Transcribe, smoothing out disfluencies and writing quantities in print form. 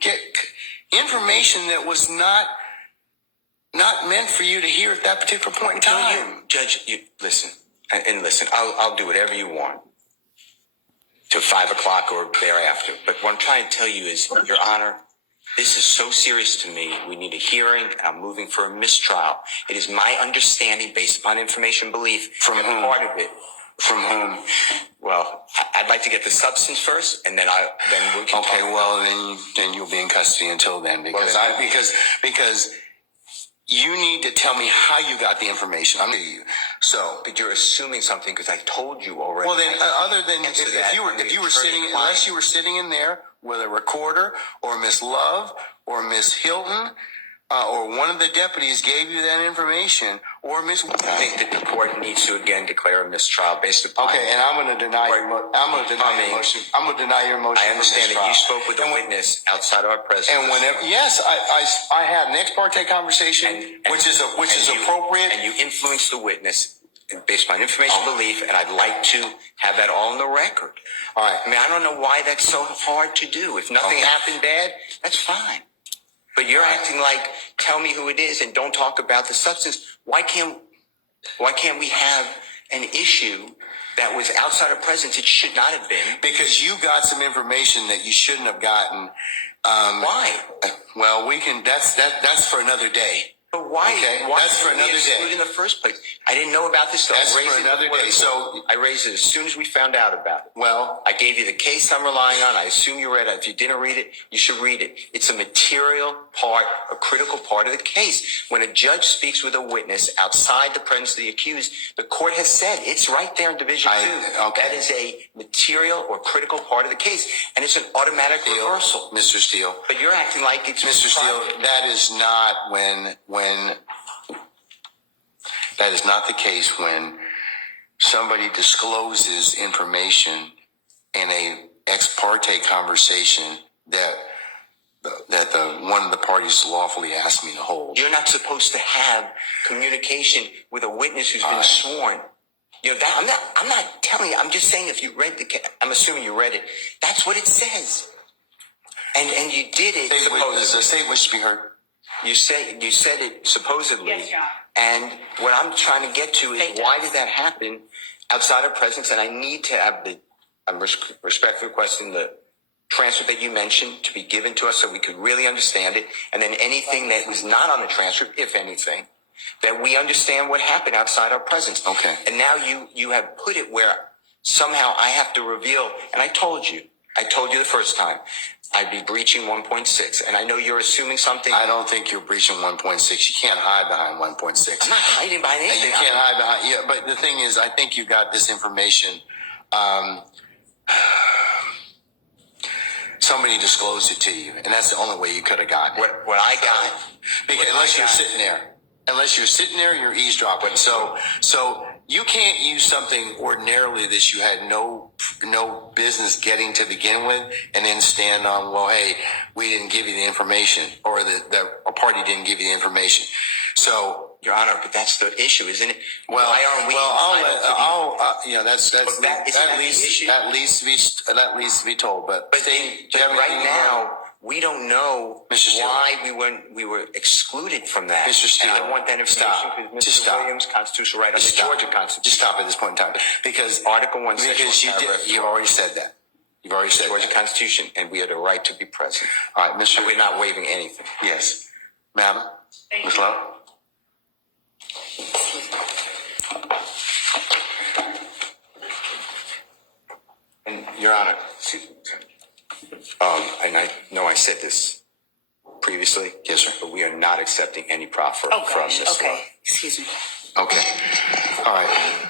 get information that was not meant for you to hear at that particular point in time. Judge, listen, I'll do whatever you want to 5 o'clock or thereafter. But what I'm trying to tell you is, Your Honor, this is so serious to me. We need a hearing. I'm moving for a mistrial. It is my understanding, based upon information belief, from whom? Part of it. From whom? Well, I'd like to get the substance first, and then we can. Okay, well then you'll be in custody until then, because because you need to tell me how you got the information. I'm you. So, but you're assuming something because I told you already. Well, then, other than if you were sitting, unless you were sitting in there with a recorder, or Miss Love, or Miss Hilton, or one of the deputies gave you that information, or Miss. I think that the court needs to again declare a mistrial based upon. Okay, and I'm going to deny your motion. I'm going to deny your motion. I understand that you spoke with a witness outside our presence. And whenever, yes, I had an ex parte conversation, which is appropriate. And you influenced the witness based on information belief, and I'd like to have that all on the record. All right. I mean, I don't know why that's so hard to do. If nothing happened bad, that's fine. But you're acting like, tell me who it is and don't talk about the substance. Why can't we have an issue that was outside of presence? It should not have been. Because you got some information that you shouldn't have gotten. Why? Well, that's for another day. But why? Okay, why that's for another day. In the first place, I didn't know about this stuff. That's for another day. So I raised it as soon as we found out about it. Well, I gave you the case I'm relying on. I assume you read it. If you didn't read it, you should read it. It's a material part, a critical part of the case. When a judge speaks with a witness outside the presence of the accused, the court has said it's right there in Division 2. Okay. That is a material or critical part of the case, and it's an automatic reversal. Mr. Steele. But you're acting like it's Mr. Steele. That is not when that is not the case when somebody discloses information in a ex parte conversation that one of the parties lawfully asked me to hold. You're not supposed to have communication with a witness who's been sworn. You know that I'm not telling you. I'm just saying, if you read I'm assuming you read it. That's what it says. And you did it. Does the state wish to be heard? You said it supposedly. Yes, John. And what I'm trying to get to is, why did that happen outside of presence? And I need to have I'm respectfully requesting the transcript that you mentioned to be given to us so we could really understand it. And then anything that was not on the transcript, if anything, that we understand what happened outside our presence. Okay. And now you have put it where somehow I have to reveal, and I told you the first time, I'd be breaching 1.6. And I know you're assuming something. I don't think you're breaching 1.6. You can't hide behind 1.6. I'm not hiding behind anything. You can't hide behind. Yeah, but the thing is, I think you got this information. Somebody disclosed it to you, and that's the only way you could have gotten it. What I got. Because unless you're sitting there, you're eavesdropping. So you can't use something ordinarily that you had no business getting to begin with, and then stand on, well, hey, we didn't give you the information, or a party didn't give you the information. So, Your Honor, but that's the issue, isn't it? Well, why aren't we? that leads to be told. But right now, we don't know why we were excluded from that. Mr. Steele, and I want that information because Mr. Williams' constitutional right under the Georgia Constitution. Just stop at this point in time, because Article 1, because you've already said that. You've already said Georgia Constitution, and we have the right to be present. All right, Mr. We're not waiving anything. Yes, Madam, Ms. Love. And Your Honor, and I know I said this previously. Yes, sir. But we are not accepting any proffer from this law. Excuse me. Okay. All right.